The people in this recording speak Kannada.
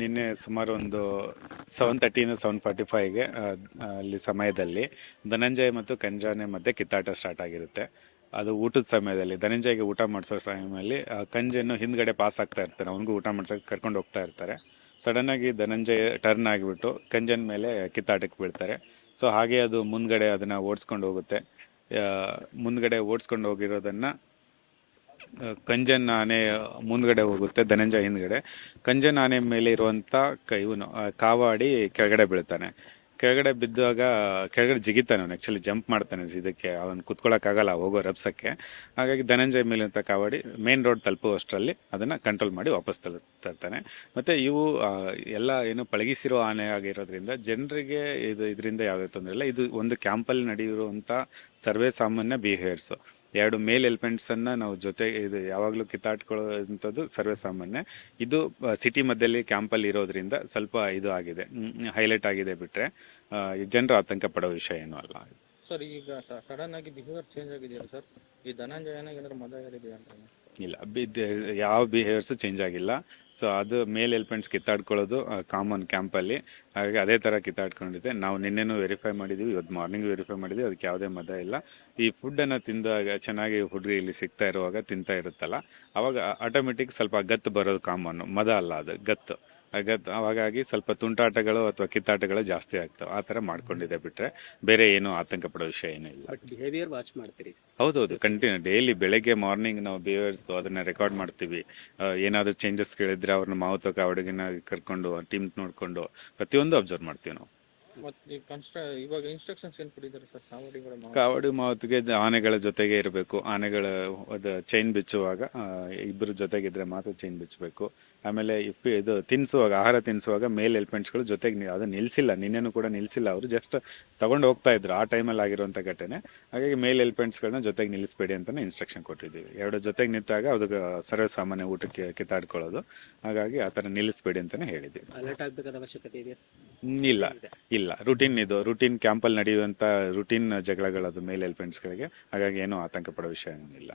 ನಿನ್ನೆ ಸುಮಾರು ಒಂದು ಸೆವೆನ್ ತರ್ಟಿಯಿಂದ ಸೆವೆನ್ ಫಾರ್ಟಿ ಫೈವ್ಗೆ ಅಲ್ಲಿ ಸಮಯದಲ್ಲಿ ಧನಂಜಯ ಮತ್ತು ಕಂಜಾನೆ ಮಧ್ಯೆ ಕಿತ್ತಾಟ ಸ್ಟಾರ್ಟ್ ಆಗಿರುತ್ತೆ. ಅದು ಊಟದ ಸಮಯದಲ್ಲಿ, ಧನಂಜಯಗೆ ಊಟ ಮಾಡಿಸೋ ಸಮಯದಲ್ಲಿ ಕಂಜೆಯನ್ನು ಹಿಂದ್ಗಡೆ ಪಾಸ್ ಆಗ್ತಾ ಇರ್ತಾನೆ ಅವನಿಗೂ ಊಟ ಮಾಡ್ಸೋಕೆ ಕರ್ಕೊಂಡು ಹೋಗ್ತಾ ಇರ್ತಾರೆ. ಸಡನ್ನಾಗಿ ಧನಂಜಯ ಟರ್ನ್ ಆಗಿಬಿಟ್ಟು ಕಂಜನ್ ಮೇಲೆ ಕಿತ್ತಾಟಕ್ಕೆ ಬೀಳ್ತಾರೆ. ಸೊ ಹಾಗೆ ಅದು ಮುಂದ್ಗಡೆ ಅದನ್ನು ಓಡಿಸ್ಕೊಂಡು ಹೋಗುತ್ತೆ. ಮುಂದ್ಗಡೆ ಓಡಿಸ್ಕೊಂಡು ಹೋಗಿರೋದನ್ನು ಕಂಜನ್ ಆನೆ ಮುಂದ್ಗಡೆ ಹೋಗುತ್ತೆ, ಧನಂಜಯ ಹಿಂದ್ಗಡೆ. ಕಂಜನ್ ಆನೆ ಮೇಲೆ ಇರುವಂತ ಇವನು ಕಾವಾಡಿ ಕೆಳಗಡೆ ಬೀಳ್ತಾನೆ. ಕೆಳಗಡೆ ಬಿದ್ದಾಗ, ಕೆಳಗಡೆ ಜಿಗಿತಾನೆ ಅವನು ಆಕ್ಚುಲಿ ಜಂಪ್ ಮಾಡ್ತಾನೆ ಇದಕ್ಕೆ ಅವನು ಕುತ್ಕೊಳ್ಳೋಕ್ಕಾಗಲ್ಲ ಹೋಗೋ ರಬ್ಸಕ್ಕೆ ಹಾಗಾಗಿ ಧನಂಜಯ ಮೇಲೆ ಅಂತ ಕಾವಾಡಿ ಮೇನ್ ರೋಡ್ ತಲುಪುವಷ್ಟರಲ್ಲಿ ಅದನ್ನ ಕಂಟ್ರೋಲ್ ಮಾಡಿ ವಾಪಸ್ ತಲು ತರ್ತಾನೆ ಮತ್ತೆ ಇವು ಎಲ್ಲ ಏನು ಪಳಗಿಸಿರೋ ಆನೆ ಆಗಿರೋದ್ರಿಂದ ಜನರಿಗೆ ಇದು, ಇದರಿಂದ ಯಾವುದೇ ತೊಂದರೆ ಇಲ್ಲ. ಇದು ಒಂದು ಕ್ಯಾಂಪಲ್ಲಿ ನಡೆಯಿರುವಂಥ ಸರ್ವೇ ಸಾಮಾನ್ಯ ಬಿಹೇವಿಯರ್ಸು ಎರಡು ಮೇಲ್ ಎಲಿಮೆಂಟ್ಸ್ ಅನ್ನ ನಾವು ಜೊತೆ ಇದು ಯಾವಾಗಲೂ ಕಿತ್ತಾಟ್ಕೊಳ್ಳೋಂಥದ್ದು ಸರ್ವೇಸಾಮಾನ್ಯ. ಇದು ಸಿಟಿ ಮಧ್ಯದಲ್ಲಿ ಕ್ಯಾಂಪಲ್ಲಿ ಇರೋದ್ರಿಂದ ಸ್ವಲ್ಪ ಇದು ಆಗಿದೆ. ಹೈಲೈಟ್ ಆಗಿದೆ ಬಿಟ್ರೆ ಜನರು ಆತಂಕ ಪಡೋ ವಿಷಯ ಏನೂ ಅಲ್ಲ. ಸರ್ ಈಗ ಸಡನ್ ಆಗಿ ಬಿಹೇವಿಯರ್ ಚೇಂಜ್ ಆಗಿದೆಯಲ್ಲ ಸರ್ ಈ ಧನಂಜಯನ ಏನಾದ್ರು ಮದ ಏರಿದೆಯಾ ಅಂತ ಇಲ್ಲ, ಬಿದ್ದ, ಯಾವ ಬಿಹೇವಿಯರ್ಸ್ ಚೇಂಜ್ ಆಗಿಲ್ಲ. ಸೊ ಅದು ಮೇಲ್ ಎಲಿಫೆಂಟ್ಸ್ ಕಿತ್ತಾಡ್ಕೊಳ್ಳೋದು ಕಾಮನ್ ಕ್ಯಾಂಪಲ್ಲಿ ಹಾಗಾಗಿ ಅದೇ ಥರ ಕಿತ್ತಾಡ್ಕೊಂಡಿದೆ ನಾವು ನಿನ್ನೆನೂ ವೆರಿಫೈ ಮಾಡಿದ್ದೀವಿ ಇವತ್ತು ಮಾರ್ನಿಂಗ್ ವೆರಿಫೈ ಮಾಡಿದ್ವಿ, ಅದಕ್ಕೆ ಯಾವುದೇ ಮದ ಇಲ್ಲ. ಈ ಫುಡ್ಡನ್ನು ತಿಂದಾಗ, ಚೆನ್ನಾಗಿ ಹುಡುಗಿ ಇಲ್ಲಿ ಸಿಗ್ತಾ ಇರುವಾಗ ತಿಂತಾ ಇರುತ್ತಲ್ಲ, ಅವಾಗ ಆಟೋಮೆಟಿಕ್ ಸ್ವಲ್ಪ ಗತ್ತು ಬರೋದು ಕಾಮನ್ ಮದ ಅಲ್ಲ ಅದು, ಗತ್ತು. ಅವಾಗಾಗಿ ಹಾಗಾಗಿ ಸ್ವಲ್ಪ ತುಂಟಾಟಗಳು ಅಥವಾ ಕಿತ್ತಾಟಗಳು ಜಾಸ್ತಿ ಆಗ್ತವೆ. ಆ ಥರ ಮಾಡ್ಕೊಂಡಿದೆ ಬಿಟ್ರೆ ಬೇರೆ ಏನು ಆತಂಕ ಪಡೋ ವಿಷಯ ಏನೂ ಇಲ್ಲ. ಬಿಹೇವಿಯರ್ ವಾಚ್ ಮಾಡ್ತೀರಿ ಹೌದೌದು ಕಂಟಿನ್ಯೂ ಡೈಲಿ ಬೆಳಗ್ಗೆ ಮಾರ್ನಿಂಗ್ ನಾವು ಬಿಹೇವಿಯರ್ಸ್ ಅದನ್ನ ರೆಕಾರ್ಡ್ ಮಾಡ್ತೀವಿ. ಏನಾದರೂ ಚೇಂಜಸ್ ಕೇಳಿದ್ರೆ ಅವ್ರನ್ನ ಮಾವುತಕ ಅಡುಗೆನ ಕರ್ಕೊಂಡು ಟೀಮ್ ನೋಡ್ಕೊಂಡು ಪ್ರತಿಯೊಂದು ಅಬ್ಸರ್ವ್ ಮಾಡ್ತೀವಿ ನಾವು. ಮತ್ತೆ ಕನ್ಸ್ಟ್ರ ಇವಾಗ ಇನ್ಸ್ಟ್ರಕ್ಷನ್ಸ್ ಏನು ಕೊಟ್ಟಿದ್ದಾರೆ ಸರ್? ಕಾವಡಿಗಳ ಮಾ- ಕಾವಡಿ ಮಾವತ್ಗೆ ಜ- ಆನೆಗಳ ಜೊತೆಗೆ ಇರಬೇಕು. ಆನೆಗಳ ಅದು ಚೈನ್ ಬಿಚ್ಚುವಾಗ ಆ, ಇಬ್ಬರು ಜೊತೆಗಿದ್ರೆ ಮಾತ್ರ ಚೈನ್ ಬಿಚ್ಚಬೇಕು. ಆಮೇಲೆ ಇಫ್ ಇದು ತಿನ್ಸುವಾಗ ಆಹಾರ ತಿನ್ಸುವಾಗ ಮೇಲ್ ಎಲಿಮೆಂಟ್ಸ್ಗಳು ಜೊತೆಗೆ ನಿ- ಅದು ನಿಲ್ಸಿಲ್ಲ. ನಿನ್ನೆನೂ ಕೂಡ ನಿಲ್ಸಿಲ್ಲ. ಅವರು ಜಸ್ಟ್ ತಗೊಂಡು ಹೋಗ್ತಾ ಇದ್ರು. ಆ ಟೈಮಲ್ಲಿ ಆಗಿರುವಂಥ ಘಟನೆ. ಹಾಗಾಗಿ ಮೇಲ್ ಎಲಿಮೆಂಟ್ಸ್ಗಳನ್ನ ಜೊತೆಗೆ ನಿಲ್ಲಿಸಬೇಡಿ ಅಂತಾನೆ ಇನ್ಸ್ಟ್ರಕ್ಷನ್ ಕೊಟ್ಟಿದ್ದೀವಿ. ಎರಡು ಜೊತೆಗೆ ನಿಂತಾಗ ಅದು ಸರ್ವಸಾಮಾನ್ಯ ಊಟಕ್ಕೆ ಕಿತ್ತಾಡ್ಕೊಳ್ಳೋದು. ಹಾಗಾಗಿ ಆ ಥರ ನಿಲ್ಲಿಸಬೇಡಿ ಅಂತಲೇ ಹೇಳಿದ್ದೀವಿ. ಅಲರ್ಟ್ ಆಗಬೇಕಾದ ಅವಶ್ಯಕತೆ ಇದೆಯಾ? ಹ್ಮ್, ಇಲ್ಲ ಇಲ್ಲ. ರುಟೀನ್ ಇದು. ರುಟೀನ್ ಕ್ಯಾಂಪಲ್ಲಿ ನಡೆಯುವಂಥ ರುಟೀನ್ ಜಗಳಗಳದು ಮೇಲ್ ಎಲಿಫೆಂಟ್ಸ್ಗಳಿಗೆ ಹಾಗಾಗಿ ಏನೂ ಆತಂಕ ಪಡೋ ವಿಷಯ ಏನಿಲ್ಲ.